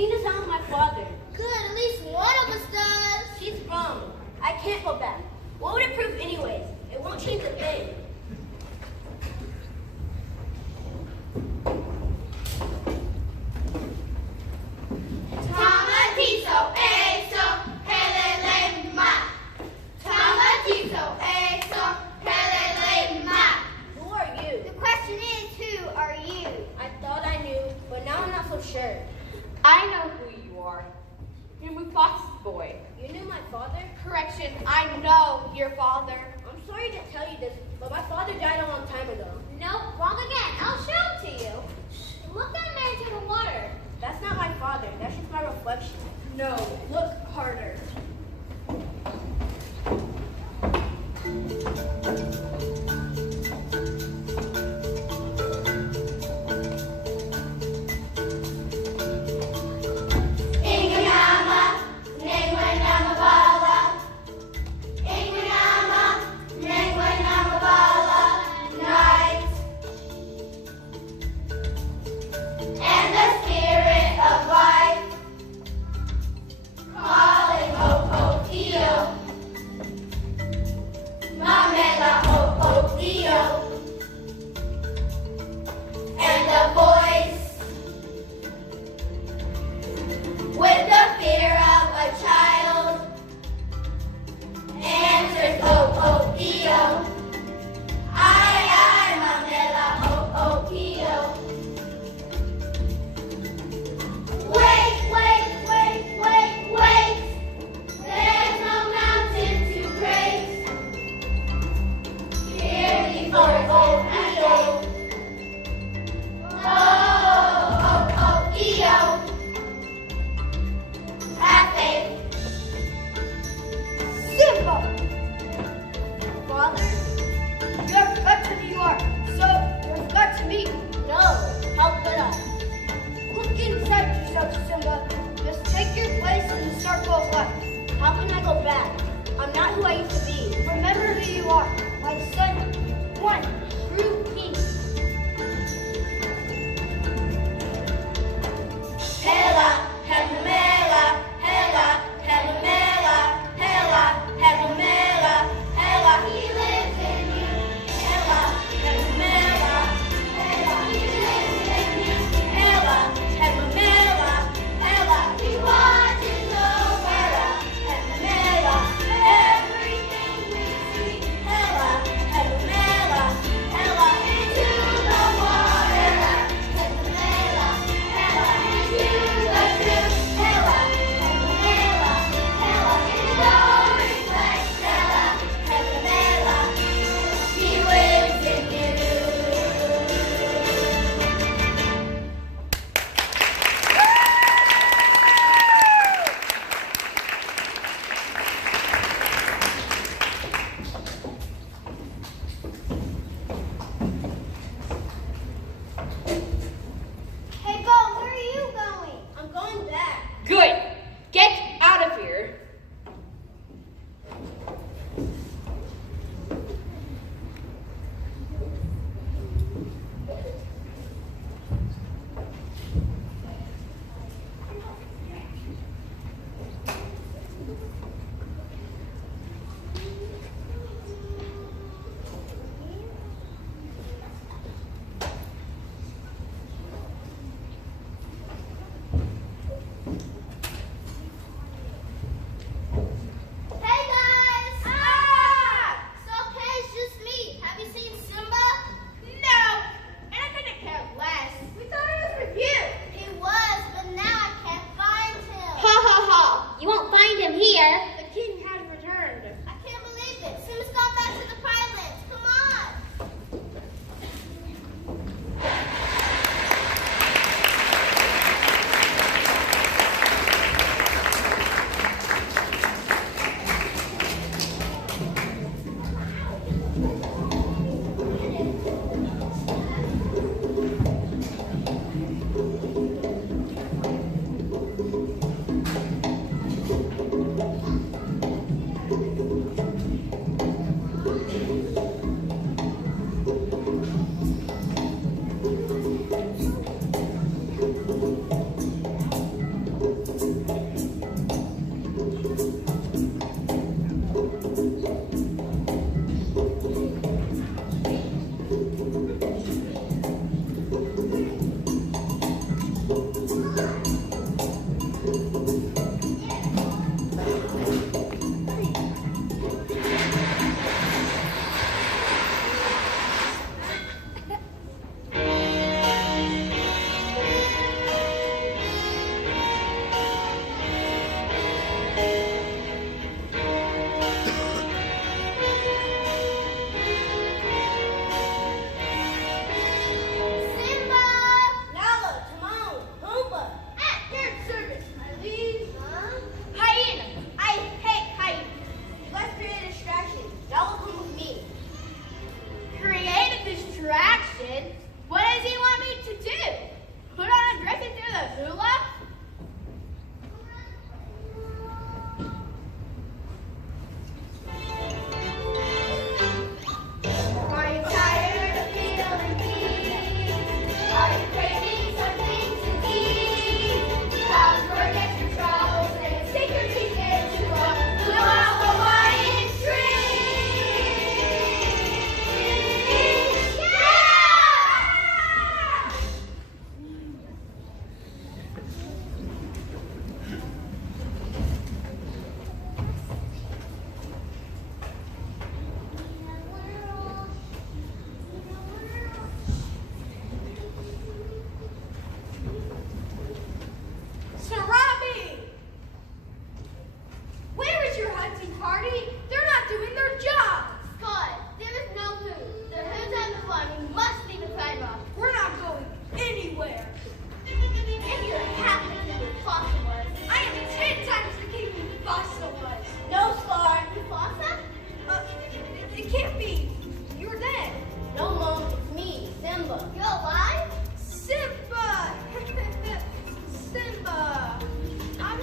need to sound my father. Good, at least one of us does. She's wrong. I can't go back. What would it prove anyways? It won't change a thing. Who are you? The question is, who are you? I thought I knew, but now I'm not so sure. I know who you are. You're Mufasa's boy. You knew my father? Correction, I know your father. I'm sorry to tell you this, but my father died a long time ago. Nope, wrong again. I'll show it to you. Look down there into the water. That's not my father. That's just my reflection. No, look harder. Come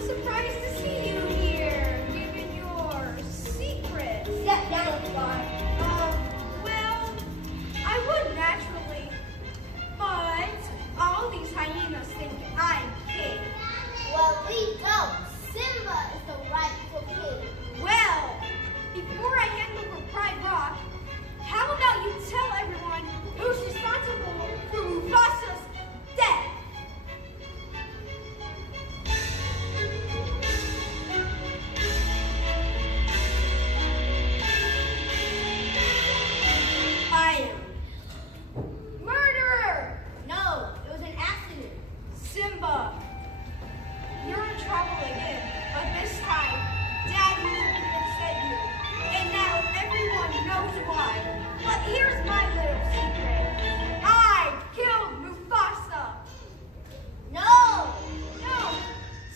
surprised to see you here, given your secret. Step down, Scar. Well, I would naturally, but all these hyenas think I'm king. Well, we don't. Simba is the rightful king. Well, before I hand over Pride Rock, how about you tell everyone who's responsible for Mufasa's death? I am. Murderer! No, it was an accident. Simba, you're in trouble again, but this time, Daddy didn't send you, and now everyone knows why. But here's my little secret. I killed Mufasa. No! No,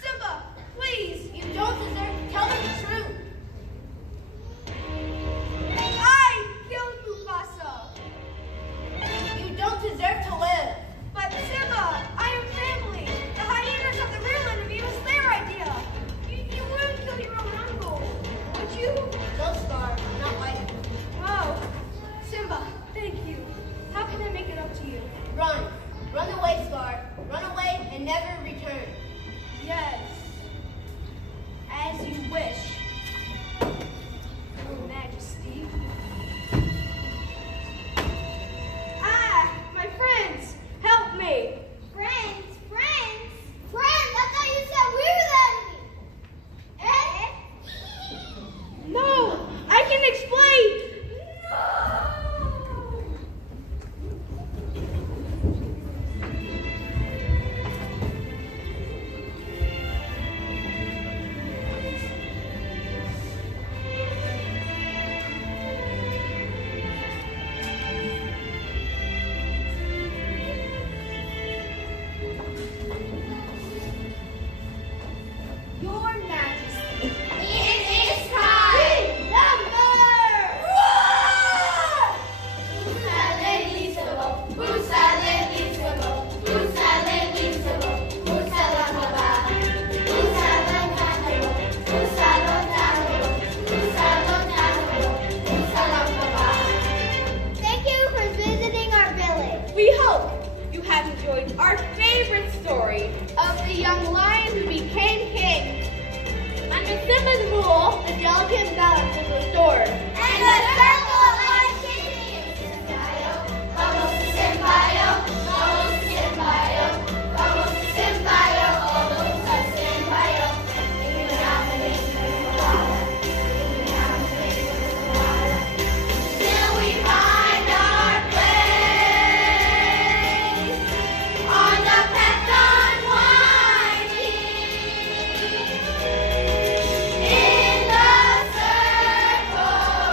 Simba, please. You don't deserve to tell them the truth. I killed Mufasa. You don't deserve to live. But Simba, I am family. The hyenas are the real enemy. It was their idea. You wouldn't kill your own uncle, would you? No, Scar, I'm not like you. Oh, Simba, thank you. How can I make it up to you? Run. Run away, Scar. Run away and never return. Yes, as you wish, Your Majesty. Ah, my friends, help me. Friends? Friends? Friends? I thought you said we were the enemy. Eh? No, I can explain. Your Majesty. It is time. Thank you for visiting our village. We hope you have enjoyed our favorite story of the young lion who became king. Under Simba's rule, the delicate balance was restored. And the circle of life continues. Vamos Simbayo, vamos Simbayo, vamos Simbayo, vamos Simbayo. Till we find our place on the path unwinding in the circle.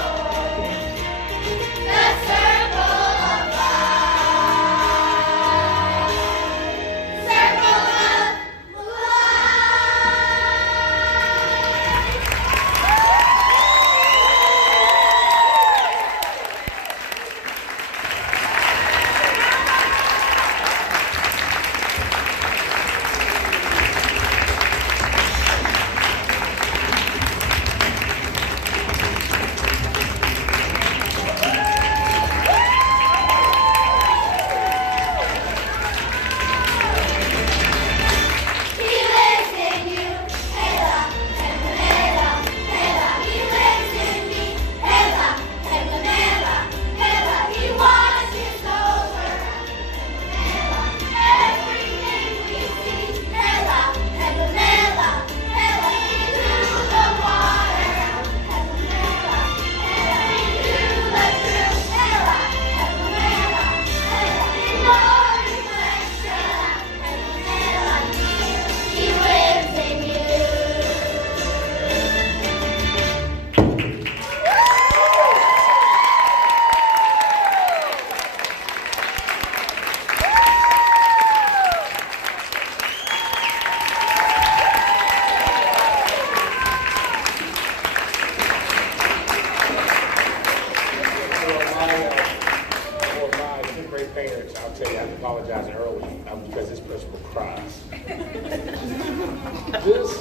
This is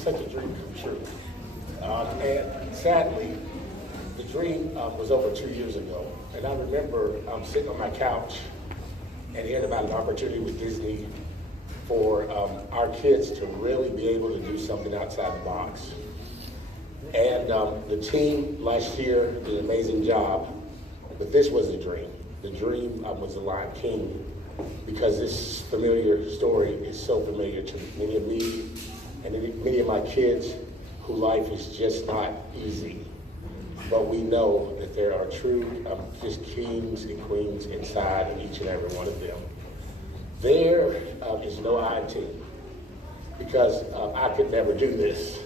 such a dream come true. And sadly, the dream was over 2 years ago. And I remember sitting on my couch and hearing about an opportunity with Disney for our kids to really be able to do something outside the box. And the team last year did an amazing job, but this was the dream. The dream was the Lion King, because this familiar story is so familiar to many of me and many of my kids whose life is just not easy. But we know that there are true just kings and queens inside of each and every one of them. There is no I in team, because I could never do this.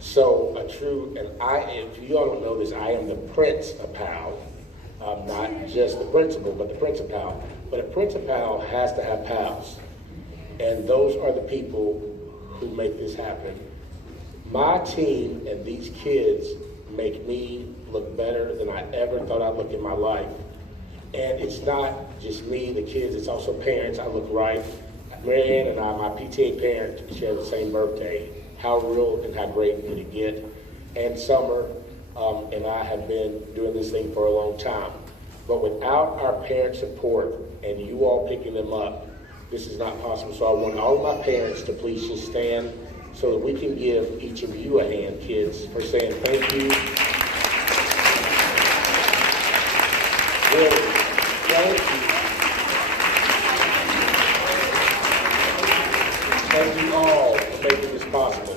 So if you all don't know this, I am the principal, not just the principal, but the principal. But a principal has to have pals, and those are the people who make this happen. My team and these kids make me look better than I ever thought I'd look in my life. And it's not just me, the kids, it's also parents. I look right. Marianne and I, my PTA parent, share the same birthday. How real and how great could it get? And Summer and I have been doing this thing for a long time. But without our parent support and you all picking them up, this is not possible. So I want all of my parents to please just stand so that we can give each of you a hand, kids, for saying thank you. Really, thank you. Thank you all for making this possible.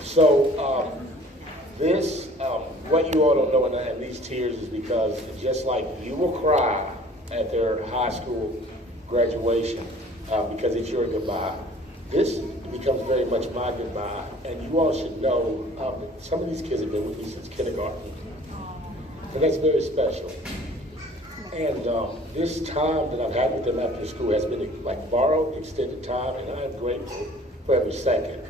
So what you all don't know in these tears is because just like you will cry at their high school graduation because it's your goodbye, this becomes very much my goodbye. And you all should know some of these kids have been with me since kindergarten. And that's very special. And this time that I've had with them after school has been like borrowed, extended time, and I am grateful for every second.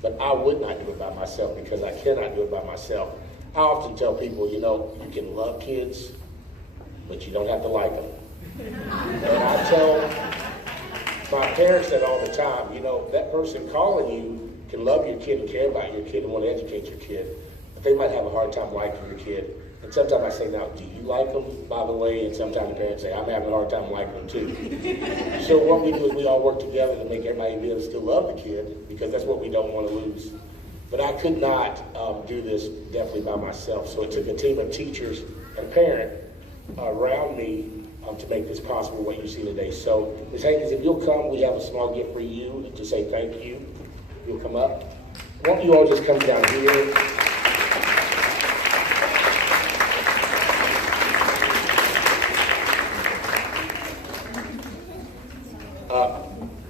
But I would not do it by myself because I cannot do it by myself. I often tell people, you you can love kids, but you don't have to like them. And I tell my parents that all the time, that person calling you can love your kid and care about your kid and want to educate your kid, but they might have a hard time liking your kid. And sometimes I say, now, do you like them, by the way? And sometimes the parents say, I'm having a hard time liking them too. So what we do is we all work together to make everybody be able to still love the kid, because that's what we don't want to lose. But I could not do this definitely by myself. So it took a team of teachers and parents around me to make this possible, what you see today. So Ms. Hankins, if you'll come, we have a small gift for you to say thank you. You'll come up. Won't you all just come down here?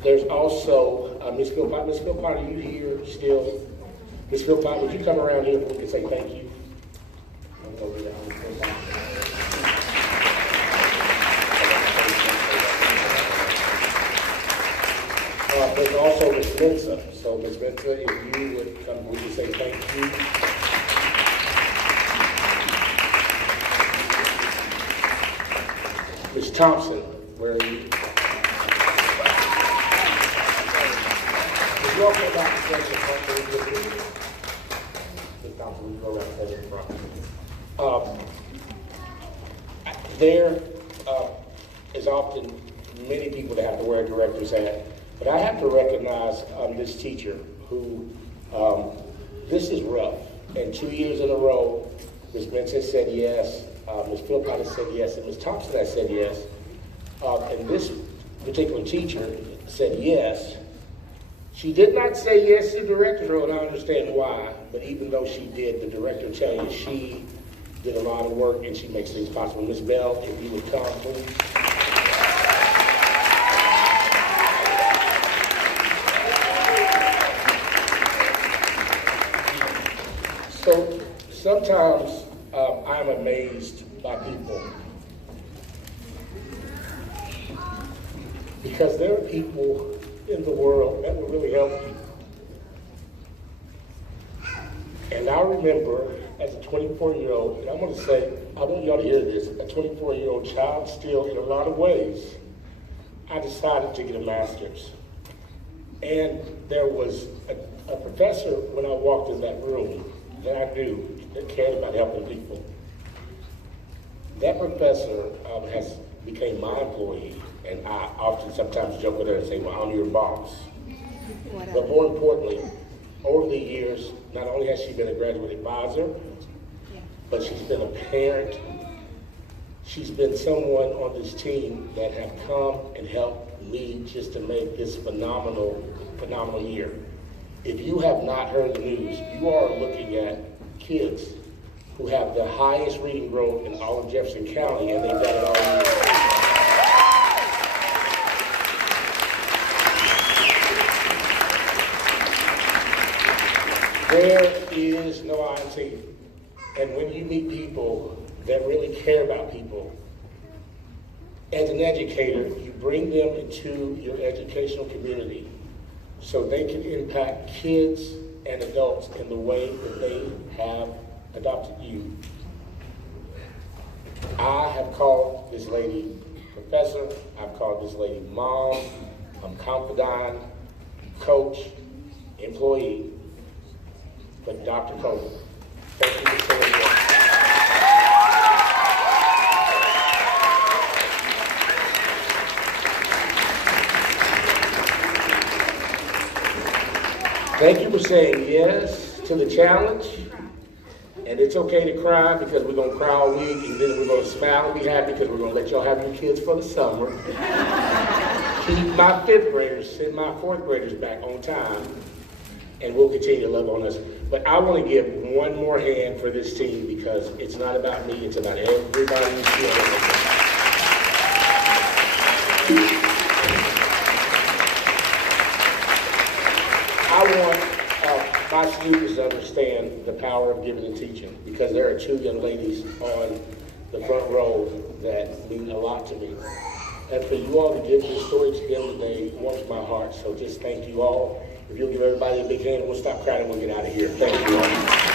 There's also Ms. Philpott. Ms. Philpott, are you here still? Ms. Philpott, would you come around here and say thank you? There's also Ms. Mensa. So Ms. Mensa, if you would come, would you say thank you? Ms. Thompson, where are you? Ms. Thompson, will you go around and in front? There is often many people that have to wear a director's hat, but I have to recognize this teacher who, this is rough. And 2 years in a row, Ms. Benson has said yes, Ms. Philpott has said yes, and Ms. Thompson has said yes. And this particular teacher said yes. She did not say yes to the director's role, and I understand why, but even though she did, the director tell you she did a lot of work and she makes things possible. Ms. Bell, if you would come, please. So sometimes I'm amazed by people, because there are people in the world that will really help you. And I remember as a 24-year-old, and I'm going to say, I want y'all to hear this, a 24-year-old child still in a lot of ways, I decided to get a master's. And there was a professor when I walked in that room that I knew that cared about helping people. That professor has became my employee, and I often sometimes joke with her and say, well, I'm your boss. But more importantly, over the years, not only has she been a graduate advisor, but she's been a parent. She's been someone on this team that have come and helped me just to make this phenomenal year. If you have not heard the news, you are looking at kids who have the highest reading growth in all of Jefferson County, and they've done it all year. There is no INT. And when you meet people that really care about people, as an educator, you bring them into your educational community so they can impact kids and adults in the way that they have adopted you. I have called this lady professor, I've called this lady mom, confidant, coach, employee, but Dr. Coleman, thank you for saying that. Thank you for saying yes to the challenge. And it's okay to cry because we're going to cry all week, and then we're going to smile and be happy because we're going to let y'all have your kids for the summer. Keep my 5th graders, send my 4th graders back on time, and we'll continue to love on us. But I want to give one more hand for this team because it's not about me, it's about everybody who's here. I want my students to understand the power of giving and teaching because there are 2 young ladies on the front row that mean a lot to me. And for you all to give this story to them today warms my heart. So just thank you all. If you'll give everybody a big hand, we'll stop crying and we'll get out of here. Thank you all.